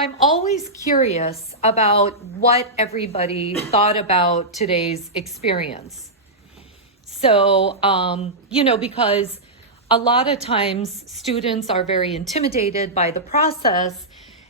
I'm always curious about what everybody thought about today's experience. So, because a lot of times students are very intimidated by the process,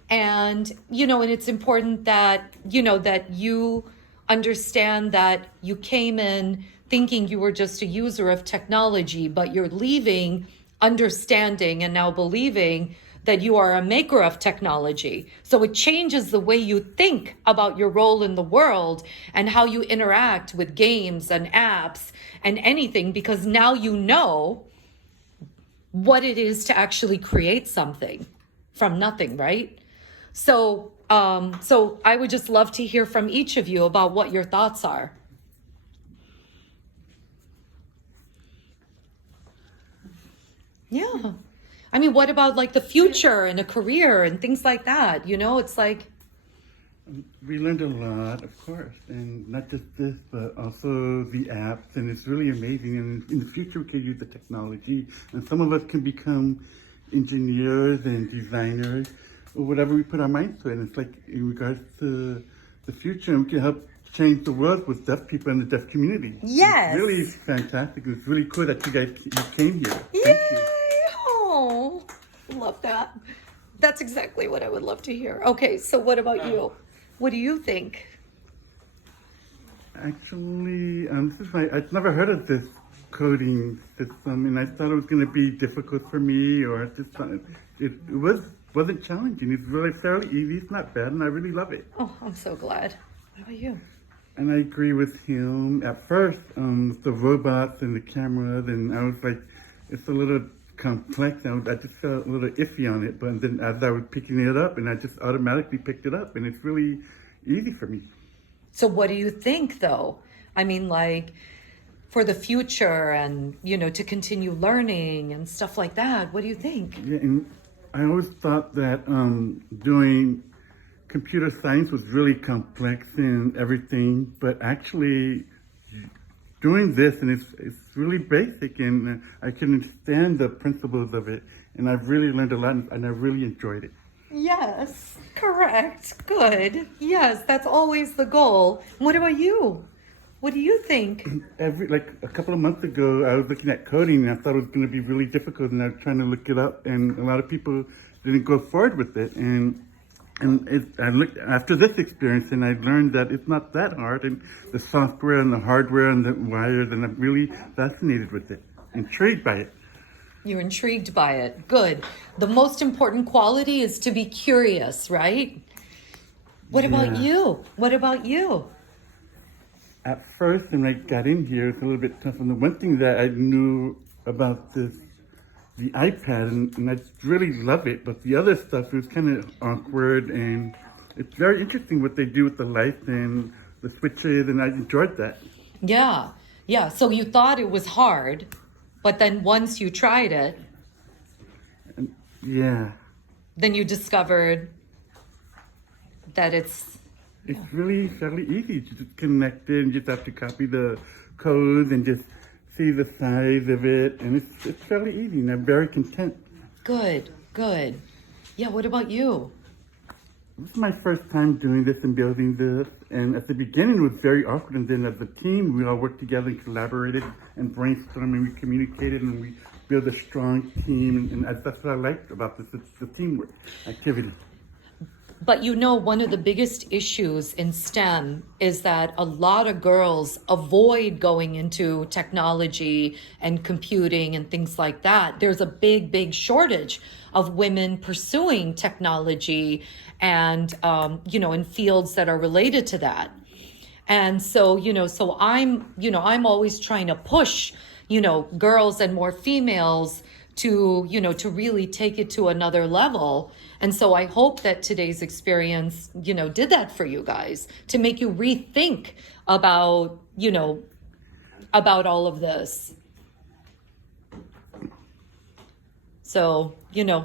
and it's important that, that you understand that you came in thinking you were just a user of technology, but you're leaving understanding and now believing that you are a maker of technology. So it changes the way you think about your role in the world and how you interact with games and apps and anything, because now you know what it is to actually create something from nothing, right? So I would just love to hear from each of you about what your thoughts are. Yeah. I mean, what about like the future and a career and things like that? It's like, We learned a lot, of course, and not just this, but also the apps, and it's really amazing. And in the future, we can use the technology, and some of us can become engineers and designers, or whatever we put our minds to. And it's like in regards to the future, and we can help change the world with deaf people in the deaf community. yes. It's really fantastic. It's really cool that you came here. Yay! Thank you. Oh, love that. That's exactly what I would love to hear. Okay, so what about you? What do you think? Actually, I've never heard of this coding system, and I thought it was going to be difficult for me, or just wasn't challenging. It's really fairly easy. It's not bad, and I really love it. Oh, I'm so glad. What about you? And I agree with him. At first, the robots and the cameras, and I was like, it's a little complex. I just felt a little iffy on it, but then as I was picking it up, and I just automatically picked it up, and it's really easy for me. So what do you think though? I mean, like for the future and, to continue learning and stuff like that. What do you think? Yeah, and I always thought that doing computer science was really complex and everything, but actually doing this, and it's really basic, and I can understand the principles of it, and I've really learned a lot, and I really enjoyed it. Yes, correct. Good. Yes, that's always the goal. What about you? What do you think? Like a couple of months ago, I was looking at coding, and I thought it was going to be really difficult, and I was trying to look it up, and a lot of people didn't go forward with it, I looked after this experience, and I learned that it's not that hard, and the software and the hardware and the wires, and I'm really fascinated with it, intrigued by it. You're intrigued by it. Good. The most important quality is to be curious, right? What about you? What about you? At first, when I got in here, it's a little bit tough. And the one thing that I knew about the iPad, and I really love it, but the other stuff is kind of awkward, and it's very interesting what they do with the lights and the switches, and I enjoyed that. Yeah. Yeah. So you thought it was hard, but then once you tried it, Yeah. then you discovered that it's really fairly easy. You just connect it, and you just have to copy the codes and just see the size of it, and it's fairly easy, and I'm very content. good. Good. Yeah. What about you? This is my first time doing this and building this, and at the beginning it was very awkward, and then as a team we all worked together and collaborated and brainstormed, and we communicated, and we built a strong team, and that's what I liked about this. It's the teamwork activity. But one of the biggest issues in STEM is that a lot of girls avoid going into technology and computing and things like that. There's a big, big shortage of women pursuing technology and, in fields that are related to that. And so, I'm always trying to push, girls and more females to really take it to another level. And so I hope that today's experience, did that for you guys, to make you rethink about all of this. So,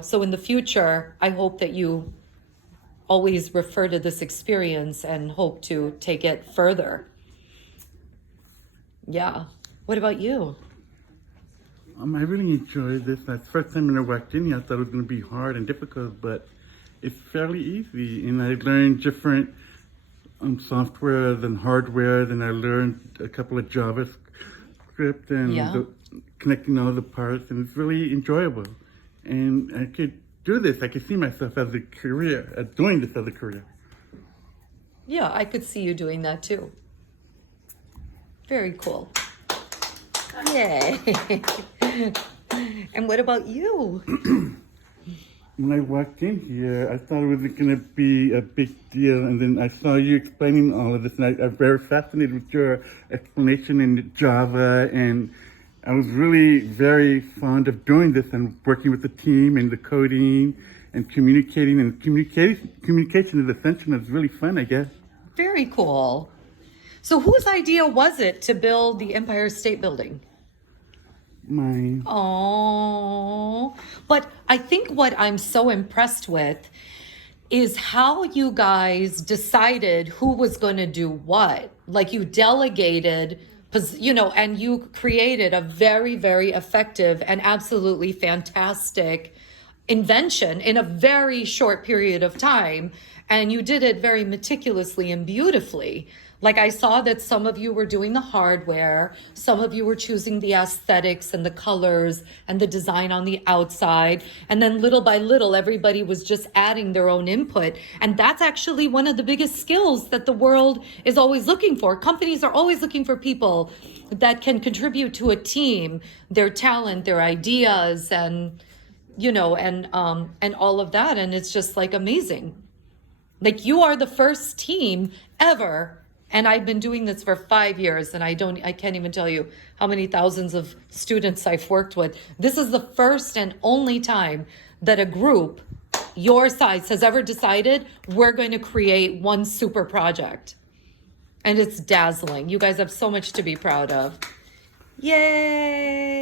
so in the future, I hope that you always refer to this experience and hope to take it further. Yeah. What about you? I really enjoyed this. That's the first time when I walked in here, I thought it was going to be hard and difficult, but it's fairly easy. And I learned different software and hardware. Then I learned a couple of JavaScript and Yeah. connecting all the parts, and it's really enjoyable. And I could do this. I could see myself as a career, doing this as a career. Yeah, I could see you doing that too. Very cool. Yay. And what about you? When I walked in here, I thought it was going to be a big deal, and then I saw you explaining all of this, and I'm very fascinated with your explanation in Java, and I was really very fond of doing this and working with the team and the coding and communicating, and communication is essential, and it's really fun, I guess. Very cool. So whose idea was it to build the Empire State Building? Mine. Oh, but I think what I'm so impressed with is how you guys decided who was going to do what. Like you delegated, and you created a very, very effective and absolutely fantastic invention in a very short period of time. And you did it very meticulously and beautifully. Like I saw that some of you were doing the hardware, some of you were choosing the aesthetics and the colors and the design on the outside. And then little by little, everybody was just adding their own input. And that's actually one of the biggest skills that the world is always looking for. Companies are always looking for people that can contribute to a team, their talent, their ideas, and all of that. And it's just like amazing. Like you are the first team ever. And I've been doing this for 5 years, and I can't even tell you how many thousands of students I've worked with. This is the first and only time that a group your size has ever decided we're going to create one super project. And it's dazzling. You guys have so much to be proud of. Yay!